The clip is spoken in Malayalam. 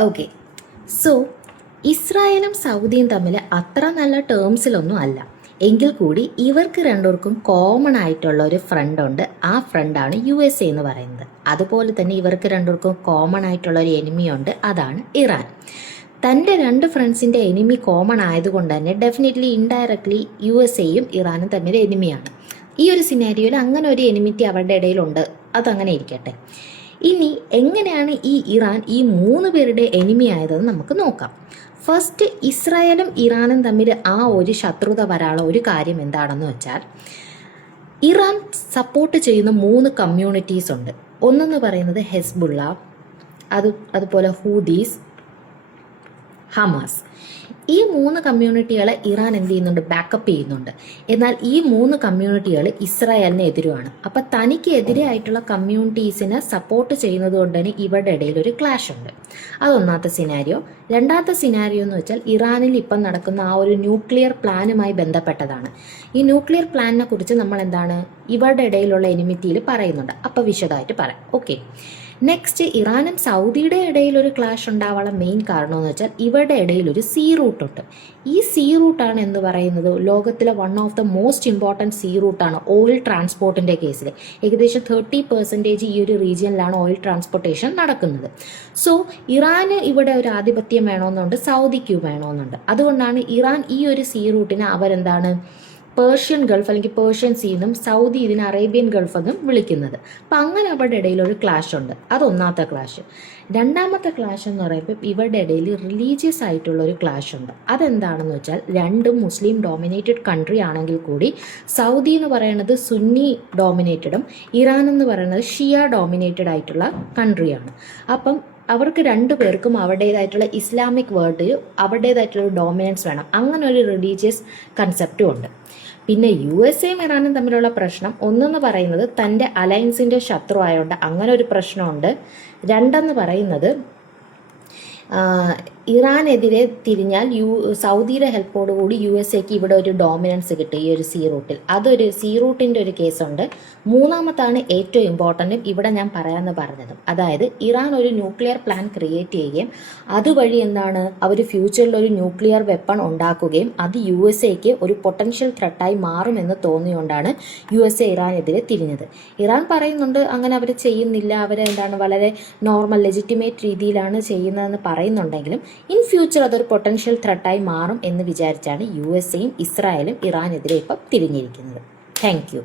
ഓക്കെ, സോ ഇസ്രായേലും സൗദിയും തമ്മിൽ അത്ര നല്ല ടേംസിലൊന്നും അല്ല. എങ്കിൽ കൂടി ഇവർക്ക് രണ്ടുപേർക്കും കോമൺ ആയിട്ടുള്ള ഒരു ഫ്രണ്ട് ഉണ്ട്. ആ ഫ്രണ്ടാണ് USA എന്ന് പറയുന്നത്. അതുപോലെ തന്നെ ഇവർക്ക് രണ്ടുപേർക്കും കോമൺ ആയിട്ടുള്ള ഒരു എനിമിയുണ്ട്, അതാണ് ഇറാൻ. തൻ്റെ രണ്ട് ഫ്രണ്ട്സിൻ്റെ എനിമി കോമൺ ആയതുകൊണ്ട് തന്നെ ഡെഫിനറ്റ്ലി ഇൻഡയറക്ട്ലി USAയും ഇറാനും തമ്മിൽ എനിമിയാണ്. ഈ ഒരു സിനാരിയോയിൽ അങ്ങനെ ഒരു എനിമിറ്റി അവരുടെ ഇടയിലുണ്ട്, അതങ്ങനെ ഇരിക്കട്ടെ. ഇനി എങ്ങനെയാണ് ഈ ഇറാൻ ഈ 3 പേരുടെ എനിമി ആയതെന്ന് നമുക്ക് നോക്കാം. ഫസ്റ്റ്, ഇസ്രായേലും ഇറാനും തമ്മിൽ ആ ഒരു ശത്രുത വരാനുള്ള ഒരു കാര്യം എന്താണെന്ന് വെച്ചാൽ, ഇറാൻ സപ്പോർട്ട് ചെയ്യുന്ന 3 കമ്മ്യൂണിറ്റീസ് ഉണ്ട്. ഒന്നെന്ന് പറയുന്നത് ഹെസ്ബുള്ള, അതുപോലെ ഹൂദീസ്, ഹമാസ്. ഈ 3 കമ്മ്യൂണിറ്റികളെ ഇറാൻ എന്ത് ചെയ്യുന്നുണ്ട്, ബാക്കപ്പ് ചെയ്യുന്നുണ്ട്. എന്നാൽ ഈ 3 കമ്മ്യൂണിറ്റികൾ ഇസ്രായേലിന് എതിരുമാണ്. അപ്പം തനിക്ക് എതിരായിട്ടുള്ള കമ്മ്യൂണിറ്റീസിനെ സപ്പോർട്ട് ചെയ്യുന്നത് കൊണ്ട് തന്നെ ഇവരുടെ ഇടയിൽ ഒരു ക്ലാഷ് ഉണ്ട്. അതൊന്നാമത്തെ സിനാരിയോ. രണ്ടാമത്തെ സിനാരിയോ എന്ന് വെച്ചാൽ ഇറാനിൽ ഇപ്പം നടക്കുന്ന ആ ഒരു ന്യൂക്ലിയർ പ്ലാനുമായി ബന്ധപ്പെട്ടതാണ്. ഈ ന്യൂക്ലിയർ പ്ലാനിനെ കുറിച്ച് നമ്മൾ എന്താണ് ഇവരുടെ ഇടയിലുള്ള എനിമിറ്റിയിൽ പറയുന്നുണ്ട്. അപ്പം വിശദമായിട്ട് പറയാം. ഓക്കെ, നെക്സ്റ്റ്, ഇറാനും സൗദിയുടെ ഇടയിൽ ഒരു ക്ലാഷ് ഉണ്ടാവാനുള്ള മെയിൻ കാരണം എന്ന് വെച്ചാൽ ഇവരുടെ ഇടയിൽ ഒരു സീ റൂട്ടുണ്ട്. ഈ സീ റൂട്ടാണ് എന്ന് പറയുന്നത് ലോകത്തിലെ one of the most important sea റൂട്ടാണ് ഓയിൽ ട്രാൻസ്പോർട്ടിൻ്റെ കേസിൽ. ഏകദേശം 30% ഈ ഒരു റീജിയനിലാണ് ഓയിൽ ട്രാൻസ്പോർട്ടേഷൻ നടക്കുന്നത്. സോ ഇറാന് ഇവിടെ ഒരു ആധിപത്യം വേണമെന്നുണ്ട്, സൗദിക്ക് വേണമെന്നുണ്ട്. അതുകൊണ്ടാണ് ഇറാൻ ഈ ഒരു സീ റൂട്ടിനെ അവരെന്താണ് പേർഷ്യൻ ഗൾഫ് അല്ലെങ്കിൽ പേർഷ്യൻ സീ എന്നും സൗദി ഇതിന് അറേബ്യൻ ഗൾഫ് എന്നും വിളിക്കുന്നത്. അപ്പം അങ്ങനെ അവരുടെ ഇടയിൽ ഒരു ക്ലാഷ് ഉണ്ട്. അതൊന്നാമത്തെ ക്ലാഷ്. രണ്ടാമത്തെ ക്ലാഷ് എന്ന് പറയുമ്പോൾ ഇവരുടെ ഇടയിൽ റിലീജിയസ് ആയിട്ടുള്ള ഒരു ക്ലാഷ് ഉണ്ട്. അതെന്താണെന്ന് വെച്ചാൽ രണ്ടും മുസ്ലിം ഡോമിനേറ്റഡ് കൺട്രി ആണെങ്കിൽ കൂടി സൗദി എന്ന് പറയുന്നത് സുന്നി ഡോമിനേറ്റഡും ഇറാൻ എന്ന് പറയുന്നത് ഷിയ ഡോമിനേറ്റഡ് ആയിട്ടുള്ള കൺട്രിയാണ്. അപ്പം അവർക്ക് രണ്ടു പേർക്കും അവരുടേതായിട്ടുള്ള ഇസ്ലാമിക് വേൾഡിൽ അവരുടേതായിട്ടുള്ള ഒരു ഡോമിനൻസ് വേണം. അങ്ങനെ ഒരു റിലീജിയസ് കൺസെപ്റ്റും ഉണ്ട്. പിന്നെ USA-യും ഇറാനും തമ്മിലുള്ള പ്രശ്നം ഒന്നെന്ന് പറയുന്നത് തൻ്റെ അലയൻസിൻ്റെ ശത്രു ആയതുകൊണ്ട് അങ്ങനെ ഒരു പ്രശ്നമുണ്ട്. രണ്ടെന്ന് പറയുന്നത് ഇറാനെതിരെ തിരിഞ്ഞാൽ സൗദിയുടെ ഹെൽപ്പോടുകൂടി USA-ക്ക് ഇവിടെ ഒരു ഡോമിനൻസ് കിട്ടും ഈ ഒരു സീ റൂട്ടിൽ. അതൊരു സീ റൂട്ടിൻ്റെ ഒരു കേസുണ്ട്. മൂന്നാമത്താണ് ഏറ്റവും ഇമ്പോർട്ടൻറ്റും ഇവിടെ ഞാൻ പറയാമെന്ന് പറഞ്ഞതും, അതായത് ഇറാൻ ഒരു ന്യൂക്ലിയർ പ്ലാൻ ക്രിയേറ്റ് ചെയ്യുകയും അതുവഴി എന്താണ് അവർ ഫ്യൂച്ചറിൽ ഒരു ന്യൂക്ലിയർ വെപ്പൺ ഉണ്ടാക്കുകയും അത് USA-ക്ക് ഒരു പൊട്ടൻഷ്യൽ ത്രെട്ടായി മാറുമെന്ന് തോന്നിയുകൊണ്ടാണ് USA ഇറാനെതിരെ തിരിഞ്ഞത്. ഇറാൻ പറയുന്നുണ്ട് അങ്ങനെ അവർ ചെയ്യുന്നില്ല, അവരെന്താണ് വളരെ നോർമൽ ലെജിറ്റിമേറ്റ് രീതിയിലാണ് ചെയ്യുന്നതെന്ന് പറയുന്നുണ്ടെങ്കിലും ഇൻ ഫ്യൂച്ചർ അതൊരു പൊട്ടൻഷ്യൽ ത്രെട്ടായി മാറും എന്ന് വിചാരിച്ചാണ് USA-യും ഇസ്രായേലും ഇറാനെതിരെ ഇപ്പം തിരിഞ്ഞിരിക്കുന്നത്. Thank you.